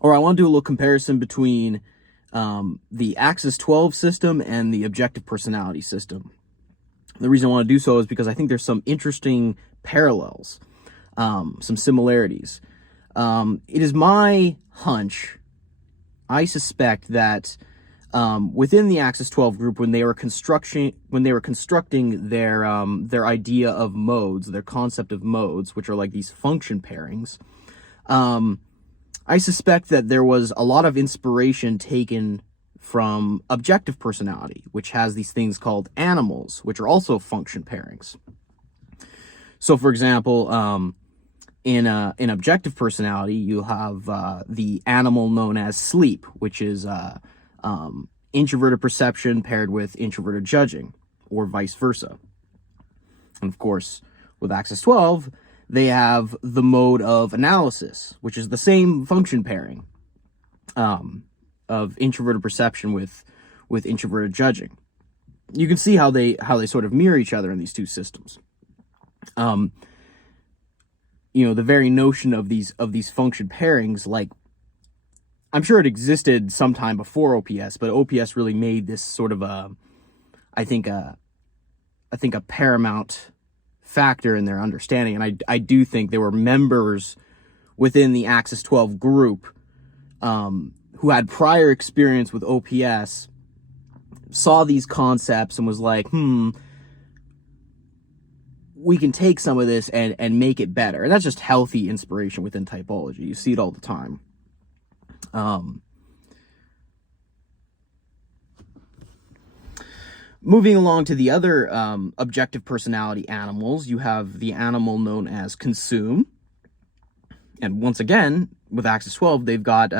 Or I want to do a little comparison between the Axis 12 system and the objective personality system. The reason I want to do so is because I think there's some interesting parallels, some similarities. It is my hunch, I suspect that within the Axis 12 group, when they were constructing their idea of modes, their concept of modes, which are like these function pairings, I suspect that there was a lot of inspiration taken from objective personality, which has these things called animals, which are also function pairings. So, for example, in objective personality, you have the animal known as sleep, which is introverted perception paired with introverted judging, or vice versa. And of course, with Axis 12, they have the mode of analysis, which is the same function pairing of introverted perception with introverted judging. You can see how they sort of mirror each other in these two systems. The very notion of these function pairings, like, I'm sure it existed sometime before OPS, but OPS really made this sort of I think a paramount factor in their understanding. And I do think there were members within the Axis 12 group who had prior experience with OPS, saw these concepts and was like, we can take some of this and make it better. And that's just healthy inspiration within typology. You see it all the time. Moving along to the other objective personality animals, you have the animal known as consume. And once again, with Axis 12, they've got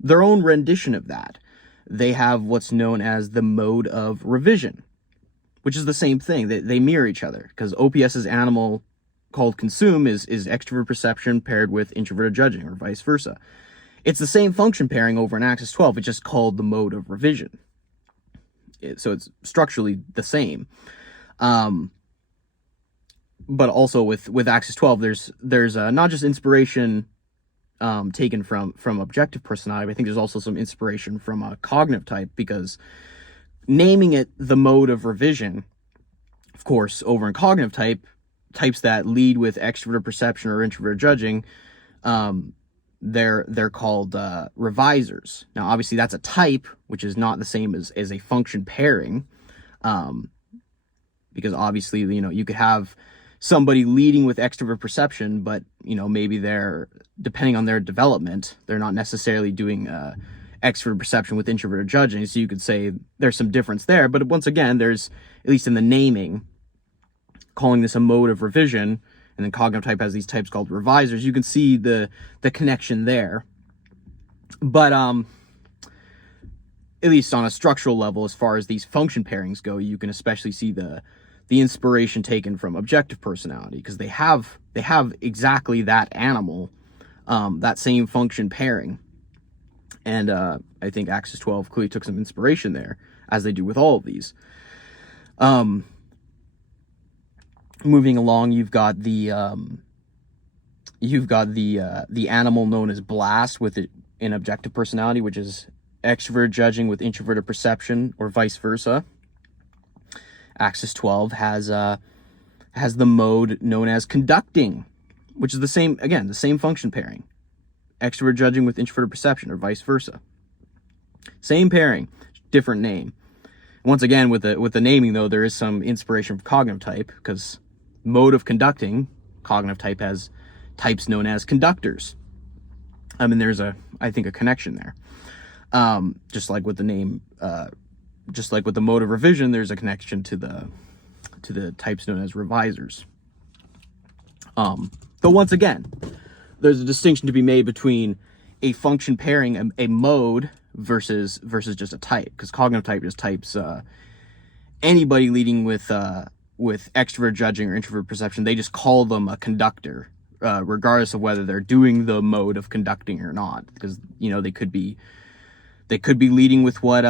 their own rendition of that. They have what's known as the mode of revision, which is the same thing. They mirror each other, because OPS's animal called consume is extrovert perception paired with introverted judging, or vice versa. It's the same function pairing over in Axis 12, it's just called the mode of revision. So it's structurally the same. But also with Axis 12, there's not just inspiration taken from objective personality, but I think there's also some inspiration from a cognitive type, because naming it the mode of revision, of course, over in cognitive types that lead with extroverted perception or introverted judging, they're called revisers. Now, obviously, that's a type, which is not the same as a function pairing, because obviously, you could have somebody leading with extrovert perception, but maybe they're, depending on their development, they're not necessarily doing extrovert perception with introverted judging. So you could say there's some difference there. But once again, there's, at least in the naming, calling this a mode of revision, and then cognitive type has these types called revisers. You can see the connection there. But at least on a structural level, as far as these function pairings go, you can especially see the inspiration taken from objective personality, because they have exactly that animal, that same function pairing. And I think Axis 12 clearly took some inspiration there, as they do with all of these. Moving along, you've got the animal known as blast in objective personality, which is extrovert judging with introverted perception, or vice versa. Axis 12 has the mode known as conducting, which is the same function pairing. Extrovert judging with introverted perception, or vice versa. Same pairing, different name. Once again, with the naming, though, there is some inspiration from cognitive type, because mode of conducting, cognitive type has types known as conductors. I mean, there's I think a connection there. Just like with the name, just like with the mode of revision, there's a connection to the types known as revisers. Though once again, there's a distinction to be made between a function pairing, a mode, versus just a type, because cognitive type just types anybody leading with extrovert judging or introvert perception. They just call them a conductor, regardless of whether they're doing the mode of conducting or not, because they could be leading with what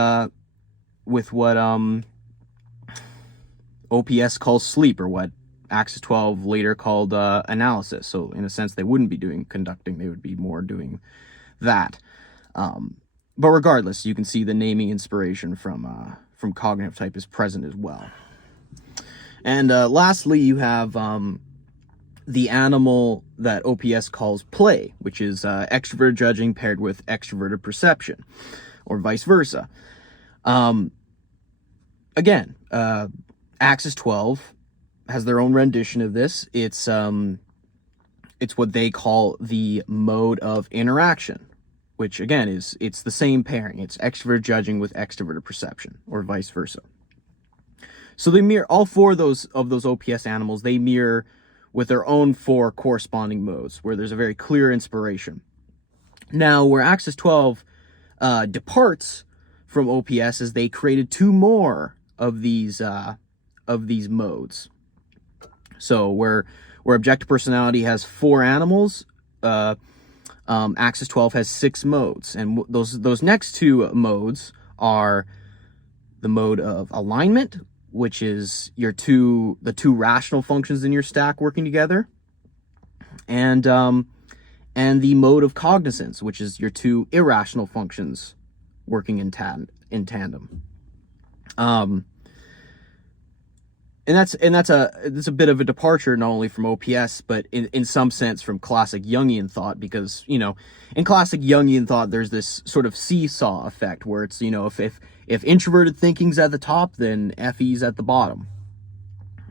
OPS calls sleep, or what Axis 12 later called analysis. So in a sense, they wouldn't be doing conducting, they would be more doing that. But regardless, you can see the naming inspiration from cognitive type is present as well. And lastly, you have the animal that OPS calls play, which is extroverted judging paired with extroverted perception, or vice versa. Again, Axis 12 has their own rendition of this. It's what they call the mode of interaction, which again it's the same pairing. It's extroverted judging with extroverted perception, or vice versa. So they mirror all four of those OPS animals. They mirror with their own four corresponding modes, where there's a very clear inspiration. Now, where Axis 12 departs from OPS is they created two more of these modes. So where objective personality has four animals, Axis 12 has 6 modes, and those next two modes are the mode of alignment, which is the two rational functions in your stack working together, and the mode of cognizance, which is your two irrational functions working in tandem. And that's a bit of a departure, not only from OPS, but in some sense from classic Jungian thought, because, in classic Jungian thought, there's this sort of seesaw effect where it's, if introverted thinking's at the top, then FE's at the bottom.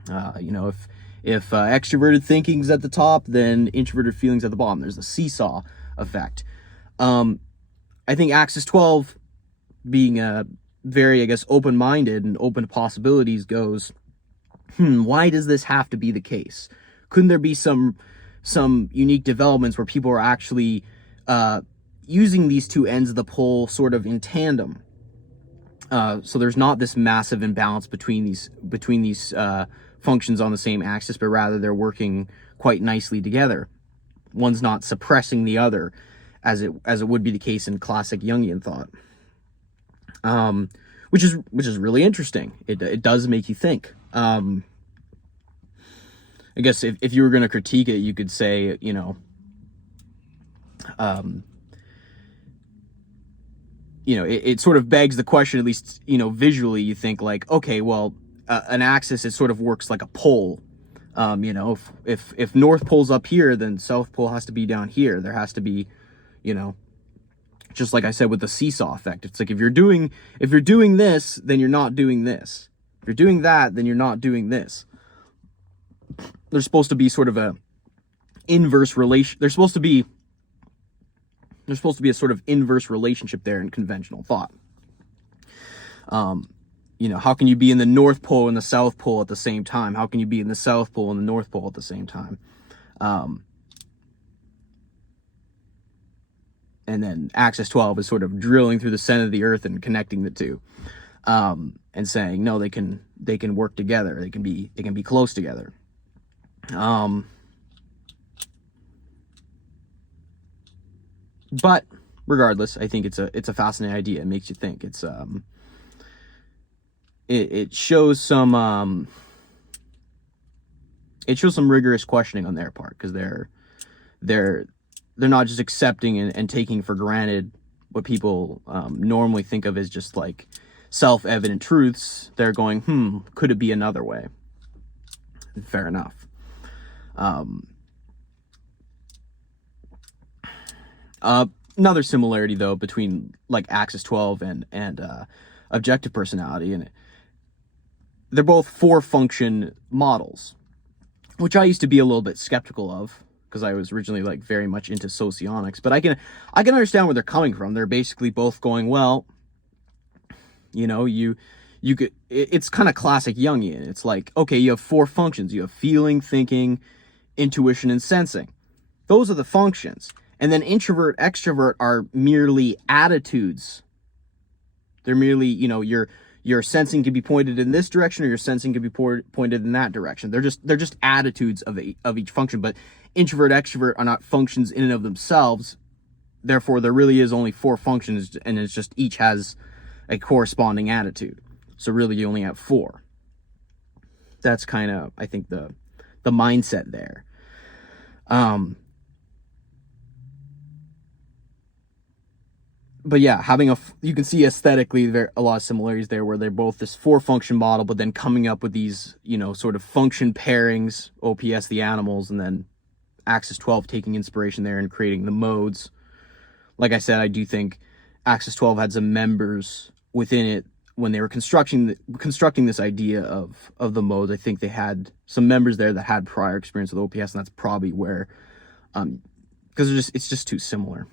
If extroverted thinking's at the top, then introverted feeling's at the bottom. There's the seesaw effect. I think Axis 12, being very, I guess, open-minded and open to possibilities, goes, why does this have to be the case? Couldn't there be some unique developments where people are actually using these two ends of the pole sort of in tandem? So there's not this massive imbalance between these functions on the same axis, but rather they're working quite nicely together. One's not suppressing the other, as it would be the case in classic Jungian thought. Which is really interesting. It does make you think. I guess if you were going to critique it, you could say, it sort of begs the question, at least, visually, you think like, okay, well, an axis, it sort of works like a pole. If North Pole's up here, then South Pole has to be down here. There has to be, just like I said with the seesaw effect. It's like if you're doing this, then you're not doing this. If you're doing that, then you're not doing this. There's supposed to be sort of a inverse relation. There's supposed to be a sort of inverse relationship there in conventional thought. How can you be in the North Pole and the South Pole at the same time? How can you be in the South Pole and the North Pole at the same time? And then Axis 12 is sort of drilling through the center of the earth and connecting the two, and saying, no, they can work together. They can be close together. But regardless, I think it's a fascinating idea. It makes you think. It's it shows some rigorous questioning on their part, because they're not just accepting and taking for granted what people normally think of as just like self-evident truths. They're going, could it be another way? Fair enough. Another similarity, though, between like Axis 12 and objective personality, and they're both 4-function models, which I used to be a little bit skeptical of, because I was originally like very much into socionics. But I can understand where they're coming from. They're basically both going, well, you could, it's kind of classic Jungian. It's like, okay, you have 4 functions. You have feeling, thinking, intuition, and sensing. Those are the functions. And then introvert, extrovert are merely attitudes. They're merely, your sensing can be pointed in this direction, or your sensing can be pointed in that direction. They're just attitudes of each function. But introvert, extrovert are not functions in and of themselves. Therefore, there really is only 4 functions, and it's just each has a corresponding attitude. So really, you only have 4. That's kind of, I think, the mindset there. but yeah, you can see aesthetically there a lot of similarities there, where they're both this 4-function model, but then coming up with these, sort of function pairings, OPS the animals, and then Axis 12 taking inspiration there and creating the modes. Like I said, I do think Axis 12 had some members within it when they were constructing this idea of the modes. I think they had some members there that had prior experience with OPS, and that's probably where, because it's just too similar.